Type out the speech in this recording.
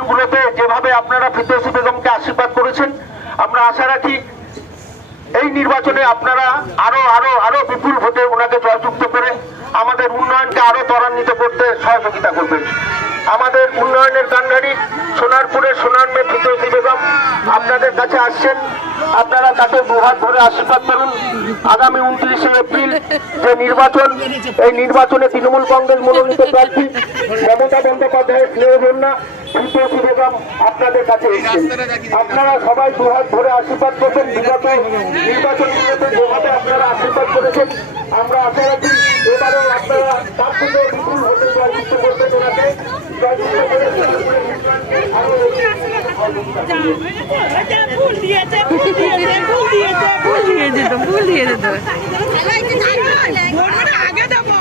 নির্বাচনগুলোতে যেভাবে আপনারা ফিরদৌসী বেগমকে আশীর্বাদ করেছেন, আমরা আশা রাখি এই নির্বাচনে আপনারা আরো আরো আরো বিপুল ভোটে ওনাকে জয়যুক্ত করে আমাদের উন্নয়নকে আরো ত্বরান্বিত করতে সহযোগিতা করবেন। আমাদের উন্নয়নের কান্ডারি সোনারপুরের সোনার মেয়ে ফিরদৌসী বেগম আপনাদের কাছে আসছেন, আপনারা তাকে দুহাত ধরে আশীর্বাদ করুন। আগামী 29শে এপ্রিল যে নির্বাচন, এই নির্বাচনে তৃণমূল কংগ্রেস মনোনীত প্রার্থী মমতা বন্দ্যোপাধ্যায়ের স্নেহধন্যা ফিরদৌসী বেগম আপনাদের কাছে এসেছেন। আপনারা সবাই দুহাত ধরে আশীর্বাদ করবেন। বিগত নির্বাচনগুলোতে যেভাবে আপনারা আশীর্বাদ করেছেন, আমরা আশা রাখি এবারেও আপনারা তার থেকে বিপুল ভোটে জয়যুক্ত করবেন। ওনাকে জয়যুক্ত করে ভুল দিয়ে যেত আগে দেবো